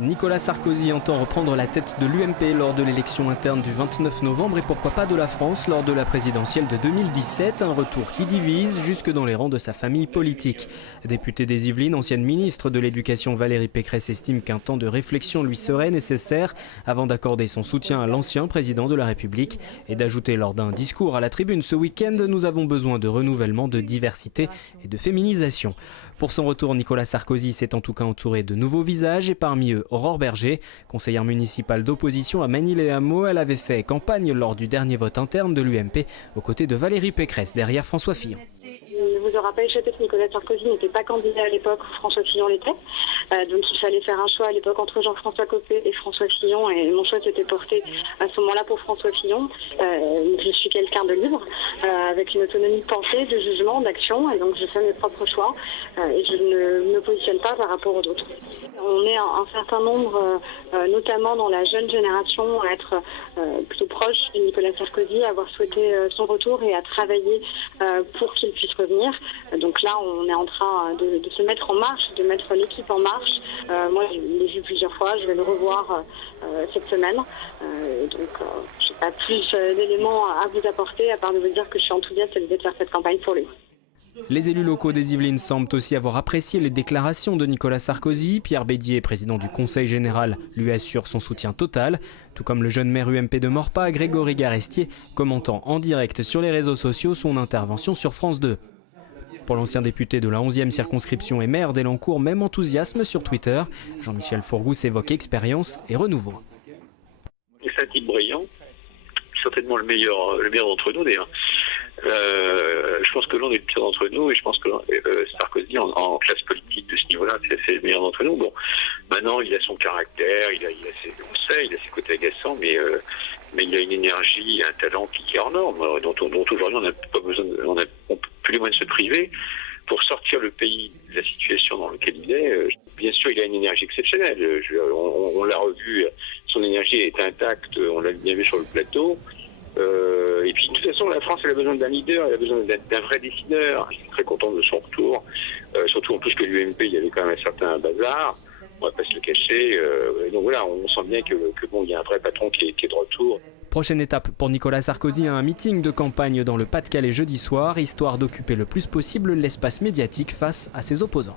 Nicolas Sarkozy entend reprendre la tête de l'UMP lors de l'élection interne du 29 novembre et pourquoi pas de la France lors de la présidentielle de 2017. Un retour qui divise jusque dans les rangs de sa famille politique. Députée des Yvelines, ancienne ministre de l'Éducation Valérie Pécresse estime qu'un temps de réflexion lui serait nécessaire avant d'accorder son soutien à l'ancien président de la République et d'ajouter lors d'un discours à la tribune ce week-end « Nous avons besoin de renouvellement, de diversité et de féminisation ». Pour son retour, Nicolas Sarkozy s'est en tout cas entouré de nouveaux visages et parmi eux Aurore Berger, conseillère municipale d'opposition à Mesnil-et-Hameaux. Elle avait fait campagne lors du dernier vote interne de l'UMP aux côtés de Valérie Pécresse derrière François Fillon. Il ne vous aura pas échappé que Nicolas Sarkozy n'était pas candidat à l'époque où François Fillon l'était. Donc il fallait faire un choix à l'époque entre Jean-François Copé et François Fillon et mon choix s'était porté à ce moment-là pour François Fillon. Je suis quelqu'un de libre, avec une autonomie de pensée, de jugement, d'action et donc je fais mes propres choix et je ne me positionne pas par rapport aux autres. On est un certain nombre, notamment dans la jeune génération, à être plutôt proche de Nicolas Sarkozy, à avoir souhaité son retour et à travailler pour qu'il puisse revenir. Donc là, on est en train de se mettre en marche, de mettre l'équipe en marche. Moi, je l'ai vu plusieurs fois, je vais le revoir cette semaine. Donc, je n'ai pas plus d'éléments à vous apporter, à part de vous dire que je suis enthousiaste à l'idée de faire cette campagne pour lui. Les élus locaux des Yvelines semblent aussi avoir apprécié les déclarations de Nicolas Sarkozy. Pierre Bédier, président du Conseil général, lui assure son soutien total. Tout comme le jeune maire UMP de Maurepas, Grégory Garestier, commentant en direct sur les réseaux sociaux son intervention sur France 2. Pour l'ancien député de la 11e circonscription et maire d'Elancourt, même enthousiasme sur Twitter. Jean-Michel Fourgousse évoque expérience et renouveau. C'est un type brillant, certainement le meilleur d'entre nous d'ailleurs. Je pense que l'on est le pire d'entre nous et je pense que Sarkozy en classe politique de ce niveau-là, c'est le meilleur d'entre nous. Bon, maintenant il a son caractère, il a ses côtés agaçants, mais il a une énergie, un talent qui est hors norme, dont aujourd'hui on n'a pas besoin, on peut plus les moyens de se priver pour sortir le pays de la situation dans laquelle il est. Bien sûr, il a une énergie exceptionnelle. On l'a revu, son énergie est intacte, on l'a bien vu sur le plateau. Et puis de toute façon, la France elle a besoin d'un leader, elle a besoin d'un vrai décideur. Je suis très content de son retour, surtout en plus que l'UMP, il y avait quand même un certain bazar, on va pas se le cacher. Donc voilà, on sent bien que bon, il y a un vrai patron qui est de retour. Prochaine étape pour Nicolas Sarkozy, un meeting de campagne dans le Pas-de-Calais jeudi soir, histoire d'occuper le plus possible l'espace médiatique face à ses opposants.